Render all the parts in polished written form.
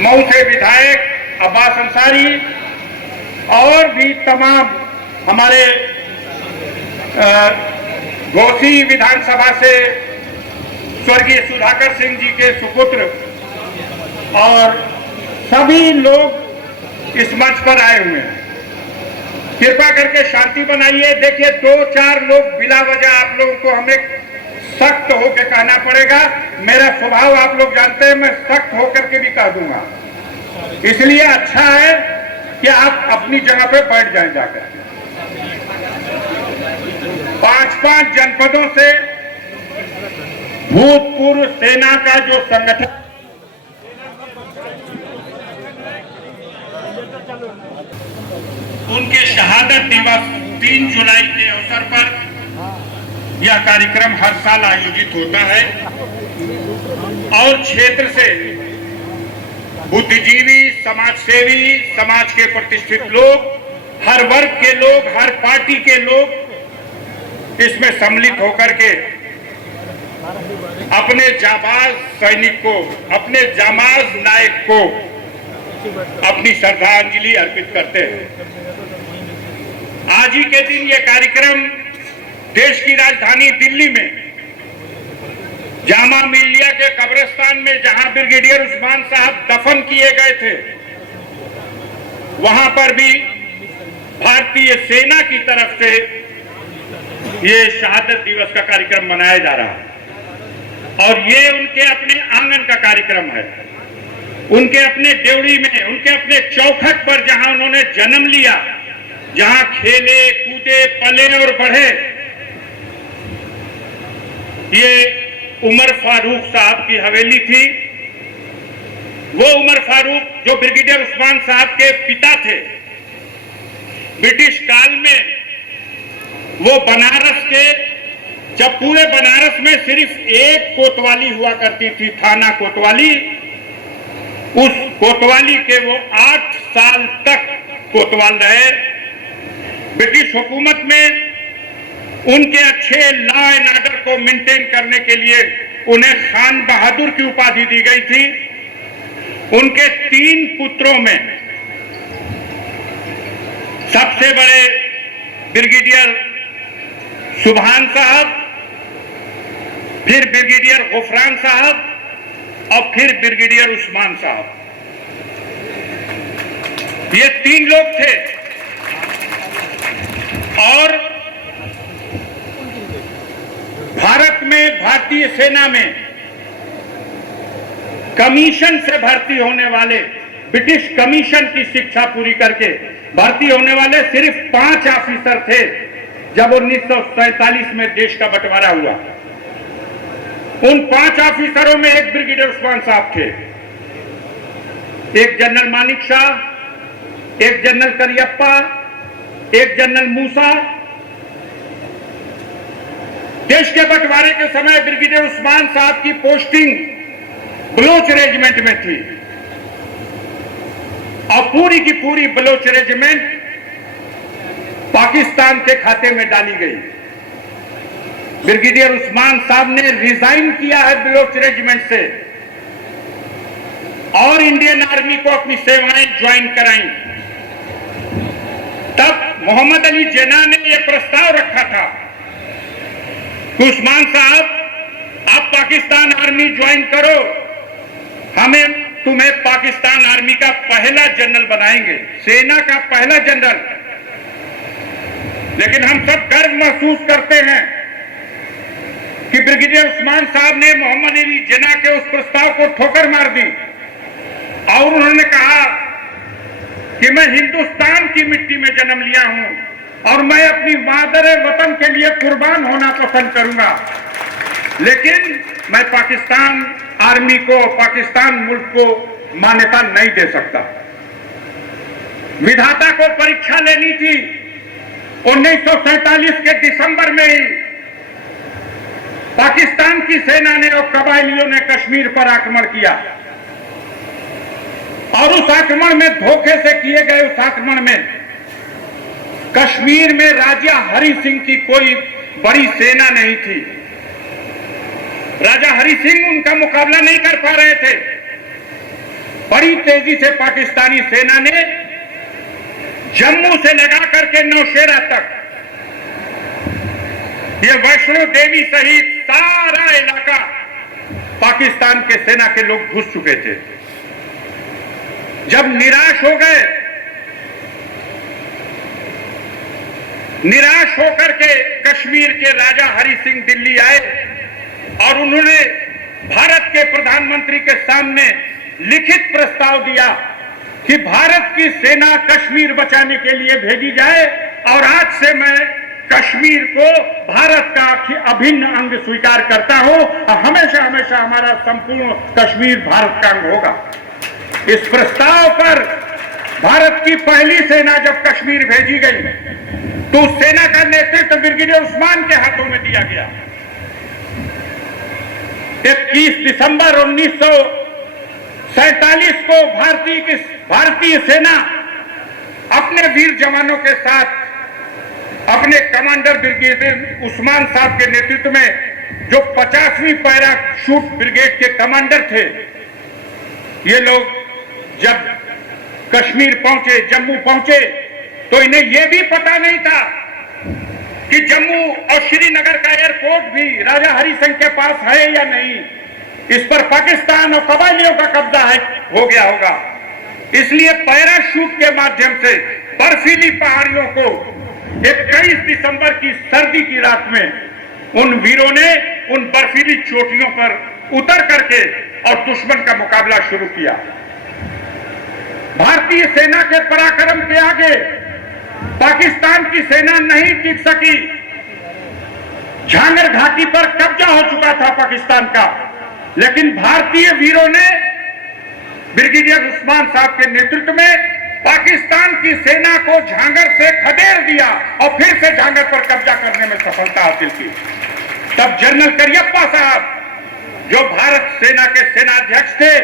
मऊ से विधायक अब्बास अंसारी और भी तमाम हमारे घोसी विधानसभा से स्वर्गीय सुधाकर सिंह जी के सुपुत्र और सभी लोग इस मंच पर आए हुए हैं। कृपया करके शांति बनाइए। देखिए, 2-4 लोग बिला वजह आप लोगों को हमें सख्त होकर कहना पड़ेगा। मेरा स्वभाव आप लोग जानते हैं, मैं सख्त होकर के भी कह दूंगा। इसलिए अच्छा है कि आप अपनी जगह पे बैठ जाएं जाकर। 5-5 जनपदों से भूतपूर्व सेना का जो संगठन उनके शहादत दिवस 3 जुलाई के अवसर पर यह कार्यक्रम हर साल आयोजित होता है और क्षेत्र से बुद्धिजीवी, समाजसेवी, समाज के प्रतिष्ठित लोग, हर वर्ग के लोग, हर पार्टी के लोग इसमें सम्मिलित होकर के अपने जाबाज सैनिक को, अपने जाबाज नायक को अपनी श्रद्धांजलि अर्पित करते हैं। आज ही के दिन यह कार्यक्रम देश की राजधानी दिल्ली में जामा मिलिया के कब्रिस्तान में, जहां ब्रिगेडियर उस्मान साहब दफन किए गए थे, वहां पर भी भारतीय सेना की तरफ से ये शहादत दिवस का कार्यक्रम मनाया जा रहा है। और ये उनके अपने आंगन का कार्यक्रम है, उनके अपने ड्योढ़ी में, उनके अपने चौखट पर जहां उन्होंने जन्म लिया, जहां खेले कूदे पले और बढ़े। ये उमर फारूक साहब की हवेली थी। वो उमर फारूक जो ब्रिगेडियर उस्मान साहब के पिता थे, ब्रिटिश काल में वो बनारस के, जब पूरे बनारस में सिर्फ एक कोतवाली हुआ करती थी, थाना कोतवाली, उस कोतवाली के वो 8 साल तक कोतवाल रहे। ब्रिटिश हुकूमत में उनके अच्छे लॉ एंड ऑर्डर को मेंटेन करने के लिए उन्हें खान बहादुर की उपाधि दी गई थी। उनके 3 पुत्रों में सबसे बड़े ब्रिगेडियर सुभान साहब, फिर ब्रिगेडियर गुफरान साहब और फिर ब्रिगेडियर उस्मान साहब। ये 3 लोग थे और भारत में, भारतीय सेना में कमीशन से भर्ती होने वाले, ब्रिटिश कमीशन की शिक्षा पूरी करके भर्ती होने वाले सिर्फ 5 ऑफिसर थे जब 1947 में देश का बंटवारा हुआ। उन 5 ऑफिसरों में एक ब्रिगेडियर उस्मान साहब थे, एक जनरल मानिक शाह, एक जनरल करियप्पा, एक जनरल मूसा। देश के बंटवारे के समय ब्रिगेडियर उस्मान साहब की पोस्टिंग बलोच रेजिमेंट में थी और पूरी की पूरी बलोच रेजिमेंट पाकिस्तान के खाते में डाली गई। ब्रिगेडियर उस्मान साहब ने रिजाइन किया है बलोच रेजिमेंट से और इंडियन आर्मी को अपनी सेवाएं ज्वाइन कराई। तब मोहम्मद अली जिन्ना ने यह प्रस्ताव रखा था कि उस्मान साहब, आप पाकिस्तान आर्मी ज्वाइन करो, हमें तुम्हें पाकिस्तान आर्मी का पहला जनरल बनाएंगे, सेना का पहला जनरल। लेकिन हम सब गर्व महसूस करते हैं कि ब्रिगेडियर उस्मान साहब ने मोहम्मद अली जिन्ना के उस प्रस्ताव को ठोकर मार दी और उन्होंने कहा कि मैं हिंदुस्तान की मिट्टी में जन्म लिया हूं और मैं अपनी मादर वतन के लिए कुर्बान होना पसंद करूंगा, लेकिन मैं पाकिस्तान आर्मी को, पाकिस्तान मुल्क को मान्यता नहीं दे सकता। विधाता को परीक्षा लेनी थी। 1947 के दिसंबर में ही पाकिस्तान की सेना ने और कबायलियों ने कश्मीर पर आक्रमण किया और उस आक्रमण में, धोखे से किए गए उस आक्रमण में कश्मीर में राजा हरि सिंह की कोई बड़ी सेना नहीं थी। राजा हरि सिंह उनका मुकाबला नहीं कर पा रहे थे। बड़ी तेजी से पाकिस्तानी सेना ने जम्मू से लगा करके नौशेरा तक ये वैष्णो देवी सहित सारा इलाका पाकिस्तान के सेना के लोग घुस चुके थे। जब निराश हो गए, निराश होकर के कश्मीर के राजा हरि सिंह दिल्ली आए और उन्होंने भारत के प्रधानमंत्री के सामने लिखित प्रस्ताव दिया कि भारत की सेना कश्मीर बचाने के लिए भेजी जाए और आज से मैं कश्मीर को भारत का अभिन्न अंग स्वीकार करता हूं और हमेशा हमेशा हमारा संपूर्ण कश्मीर भारत का अंग होगा। इस प्रस्ताव पर भारत की पहली सेना जब कश्मीर भेजी गई तो उस सेना का नेतृत्व ब्रिगेडियर उस्मान के हाथों में दिया गया। 21 दिसंबर 1947 को भारतीय सेना अपने वीर जवानों के साथ अपने कमांडर ब्रिगेडियर उस्मान साहब के नेतृत्व में, जो 50वीं पैराशूट ब्रिगेड के कमांडर थे, ये लोग जब कश्मीर पहुंचे, जम्मू पहुंचे, तो इन्हें यह भी पता नहीं था कि जम्मू और श्रीनगर का एयरपोर्ट भी राजा हरि सिंह के पास है या नहीं। इस पर पाकिस्तान और कबायलियों का कब्जा हो गया होगा। इसलिए पैराशूट के माध्यम से बर्फीली पहाड़ियों को 21 दिसंबर की सर्दी की रात में उन वीरों ने उन बर्फीली चोटियों पर उतर करके और दुश्मन का मुकाबला शुरू किया। भारतीय सेना के पराक्रम के आगे पाकिस्तान की सेना नहीं टिक सकी। झांगर घाटी पर कब्जा हो चुका था पाकिस्तान का, लेकिन भारतीय वीरों ने ब्रिगेडियर उस्मान साहब के नेतृत्व में पाकिस्तान की सेना को झांगर से खदेड़ दिया और फिर से झांगर पर कब्जा करने में सफलता हासिल की। तब जनरल करियप्पा साहब, जो भारत सेना के सेनाध्यक्ष थे,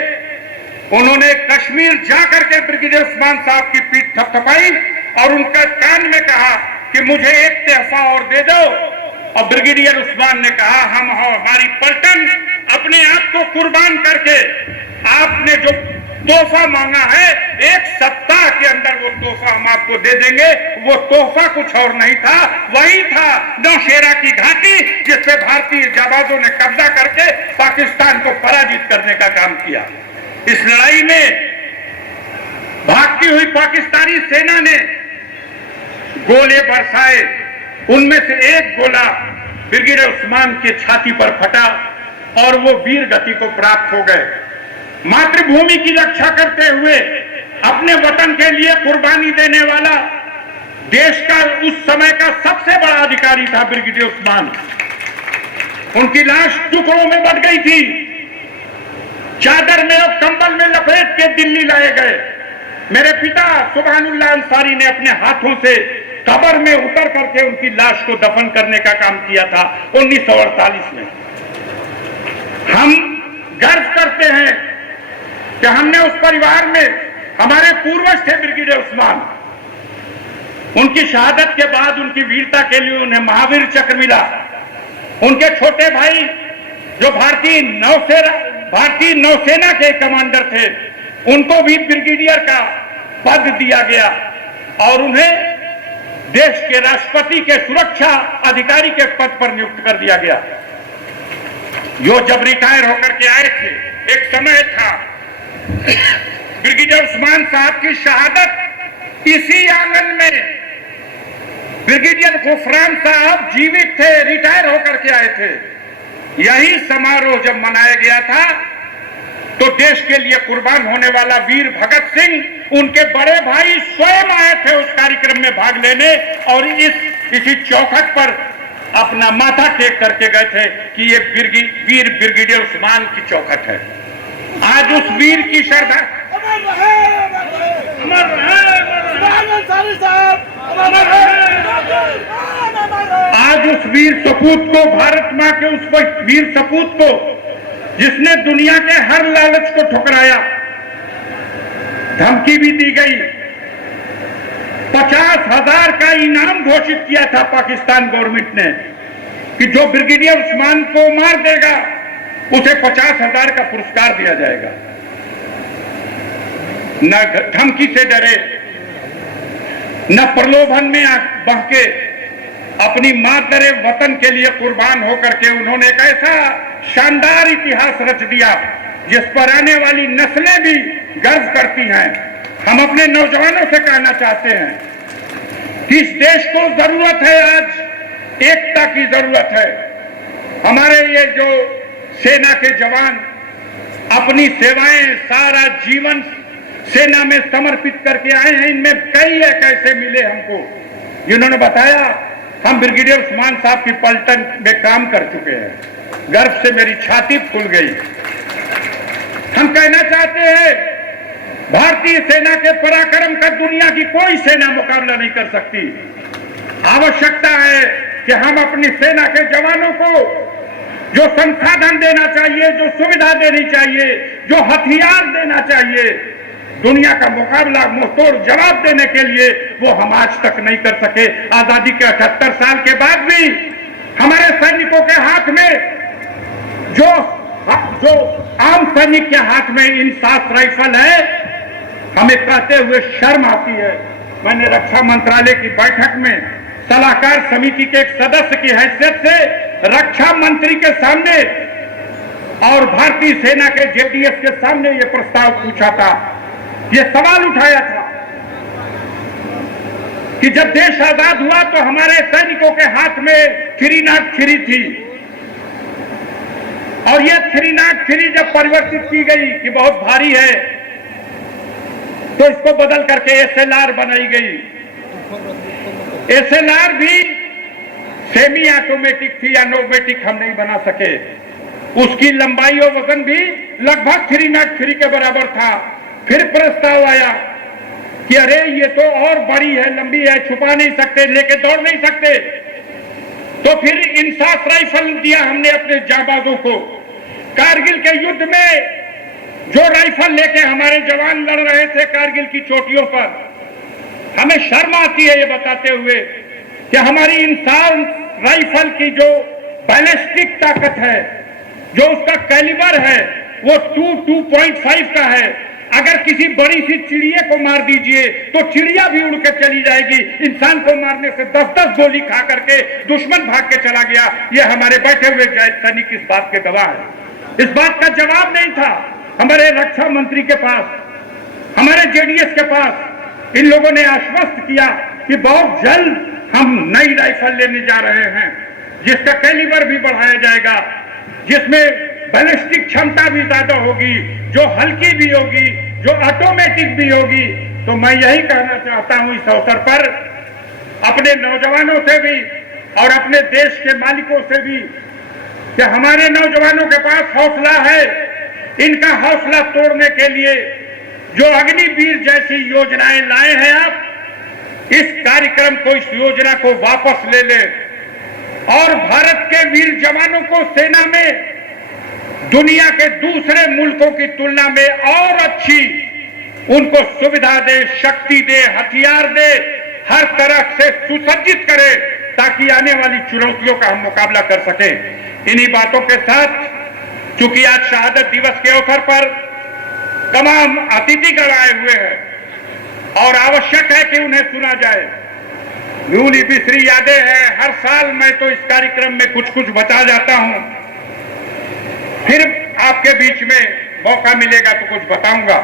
उन्होंने कश्मीर जाकर के ब्रिगेडियर उस्मान साहब की पीठ थपथपाई और उनका कान में कहा कि मुझे एक तोहफा और दे दो। और ब्रिगेडियर उस्मान ने कहा, हम हमारी पलटन अपने आप को कुर्बान करके आपने जो तोहफा मांगा है, एक सप्ताह के अंदर वो तोहफा हम आपको दे देंगे। वो तोहफा कुछ और नहीं था, वही था नौशेरा की घाटी, जिसपे भारतीय जाबाजों ने कब्जा करके पाकिस्तान को पराजित करने का काम किया। इस लड़ाई में भागती हुई पाकिस्तानी सेना ने गोले बरसाए। उनमें से एक गोला ब्रिगेडियर उस्मान के छाती पर फटा और वो वीर गति को प्राप्त हो गए। मातृभूमि की रक्षा करते हुए अपने वतन के लिए कुर्बानी देने वाला देश का उस समय का सबसे बड़ा अधिकारी था ब्रिगेडियर उस्मान। उनकी लाश टुकड़ों में बट गई थी, चादर में और कंबल में लपेट के दिल्ली लाए गए। मेरे पिता सुभानुल्लाह अंसारी ने अपने हाथों से कब्र में उतर करके उनकी लाश को दफन करने का काम किया था 1948 में। हम गर्व करते हैं कि हमने उस परिवार में, हमारे पूर्वज थे ब्रिगेडियर उस्मान, उनकी शहादत के बाद उनकी वीरता के लिए उन्हें महावीर चक्र मिला। उनके छोटे भाई जो भारतीय नौसेना के कमांडर थे, उनको भी ब्रिगेडियर का पद दिया गया और उन्हें देश के राष्ट्रपति के सुरक्षा अधिकारी के पद पर नियुक्त कर दिया गया। जो जब रिटायर होकर के आए थे, एक समय था ब्रिगेडियर उस्मान साहब की शहादत इसी आंगन में ब्रिगेडियर गुफरान साहब जीवित थे, रिटायर होकर के आए थे। यही समारोह जब मनाया गया था तो देश के लिए कुर्बान होने वाला वीर भगत सिंह, उनके बड़े भाई स्वयं आए थे उस कार्यक्रम में भाग लेने और इसी चौखट पर अपना माथा टेक करके गए थे कि ये वीर ब्रिगेडियर उस्मान की चौखट है। आज उस वीर की श्रद्धा आज उस वीर सपूत को, भारत मां के उस वीर सपूत को, जिसने दुनिया के हर लालच को ठुकराया, धमकी भी दी गई, 50,000 का इनाम घोषित किया था पाकिस्तान गवर्नमेंट ने कि जो ब्रिगेडियर उस्मान को मार देगा उसे 50,000 का पुरस्कार दिया जाएगा। न धमकी से डरे, न प्रलोभन में बहके अपनी मातरे वतन के लिए कुर्बान होकर के उन्होंने एक ऐसा शानदार इतिहास रच दिया जिस पर आने वाली नस्लें भी गर्व करती हैं। हम अपने नौजवानों से कहना चाहते हैं कि इस देश को जरूरत है, आज एकता की जरूरत है। हमारे ये जो सेना के जवान अपनी सेवाएं सारा जीवन सेना में समर्पित करके आए हैं, इनमें कई एक ऐसे मिले हमको जिन्होंने बताया हम ब्रिगेडियर उस्मान साहब की पलटन में काम कर चुके हैं। गर्व से मेरी छाती फूल गई। हम कहना चाहते हैं भारतीय सेना के पराक्रम का दुनिया की कोई सेना मुकाबला नहीं कर सकती। आवश्यकता है कि हम अपनी सेना के जवानों को जो संसाधन देना चाहिए, जो सुविधा देनी चाहिए, जो हथियार देना चाहिए, दुनिया का मुकाबला मुंहतोड़ जवाब देने के लिए वो हम आज तक नहीं कर सके। आजादी के 78 साल के बाद भी हमारे सैनिकों के हाथ में जो आम सैनिक के हाथ में इंसास राइफल है, हमें कहते हुए शर्म आती है। मैंने रक्षा मंत्रालय की बैठक में सलाहकार समिति के एक सदस्य की हैसियत से रक्षा मंत्री के सामने और भारतीय सेना के जेडीएस के सामने ये प्रस्ताव पूछा था, ये सवाल उठाया था कि जब देश आजाद हुआ तो हमारे सैनिकों के हाथ में 303 थी और ये 303 जब परिवर्तित की गई कि बहुत भारी है तो इसको बदल करके एसएलआर बनाई गई। एसएलआर भी सेमी ऑटोमेटिक थी, ऑटोमेटिक हम नहीं बना सके। उसकी लंबाई और वजन भी लगभग 303 के बराबर था। फिर प्रस्ताव आया कि अरे ये तो और बड़ी है, लंबी है, छुपा नहीं सकते, लेके दौड़ नहीं सकते। तो फिर इंसास राइफल दिया हमने अपने जाबाजों को। कारगिल के युद्ध में जो राइफल लेके हमारे जवान लड़ रहे थे कारगिल की चोटियों पर, हमें शर्म आती है ये बताते हुए कि हमारी इंसास राइफल की जो बैलिस्टिक ताकत है, जो उसका कैलिबर है, वो 2.5 का है। अगर किसी बड़ी सी चिड़िया को मार दीजिए तो चिड़िया भी उड़ के चली जाएगी। इंसान को मारने से 10-10 गोली खा करके दुश्मन भाग के चला गया। ये हमारे बैठे हुए सैनिक इस बात के गवाह है। इस बात का जवाब नहीं था हमारे रक्षा मंत्री के पास, हमारे जेडीएस के पास। इन लोगों ने आश्वस्त किया कि बहुत जल्द हम नई राइफल लेने जा रहे हैं जिसका कैलिबर भी बढ़ाया जाएगा, जिसमें बैलिस्टिक क्षमता भी ज्यादा होगी, जो हल्की भी होगी, जो ऑटोमेटिक भी होगी। तो मैं यही कहना चाहता हूं इस अवसर पर अपने नौजवानों से भी और अपने देश के मालिकों से भी कि हमारे नौजवानों के पास हौसला है। इनका हौसला तोड़ने के लिए जो अग्निवीर जैसी योजनाएं लाए हैं आप, इस कार्यक्रम को, इस योजना को वापस ले लें और भारत के वीर जवानों को सेना में दुनिया के दूसरे मुल्कों की तुलना में और अच्छी उनको सुविधा दे, शक्ति दे, हथियार दे, हर तरह से सुसज्जित करे ताकि आने वाली चुनौतियों का हम मुकाबला कर सके। इन्हीं बातों के साथ चूंकि आज शहादत दिवस के अवसर पर तमाम अतिथिगण आए हुए हैं और आवश्यक है कि उन्हें सुना जाए। भूली बिसरी यादें हैं। हर साल मैं तो इस कार्यक्रम में कुछ कुछ बता जाता हूं, फिर आपके बीच में मौका मिलेगा तो कुछ बताऊंगा।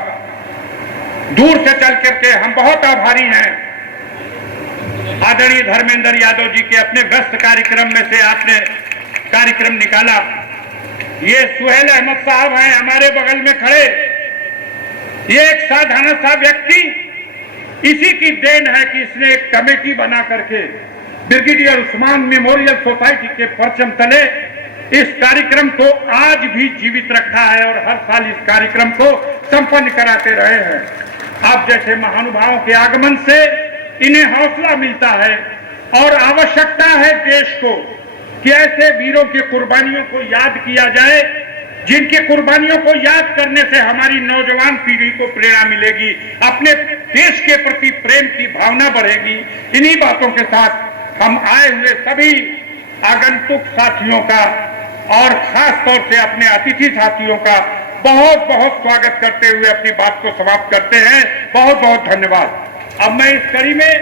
दूर से चल करके हम बहुत आभारी हैं आदरणीय धर्मेंद्र यादव जी के, अपने व्यस्त कार्यक्रम में से आपने कार्यक्रम निकाला। ये सुहेल अहमद साहब हैं हमारे बगल में खड़े। ये एक साधारण सा व्यक्ति, इसी की देन है कि इसने एक कमेटी बना करके ब्रिगेडियर उस्मान मेमोरियल सोसाइटी के परचम तले इस कार्यक्रम को आज भी जीवित रखा है और हर साल इस कार्यक्रम को संपन्न कराते रहे हैं। आप जैसे महानुभावों के आगमन से इन्हें हौसला मिलता है और आवश्यकता है देश को कि ऐसे वीरों की कुर्बानियों को याद किया जाए, जिनकी कुर्बानियों को याद करने से हमारी नौजवान पीढ़ी को प्रेरणा मिलेगी, अपने देश के प्रति प्रेम की भावना बढ़ेगी। इन्हीं बातों के साथ हम आए हुए सभी आगंतुक साथियों का और खास तौर से अपने अतिथि साथियों का बहुत बहुत स्वागत करते हुए अपनी बात को समाप्त करते हैं। बहुत बहुत धन्यवाद। अब मैं इस कड़ी में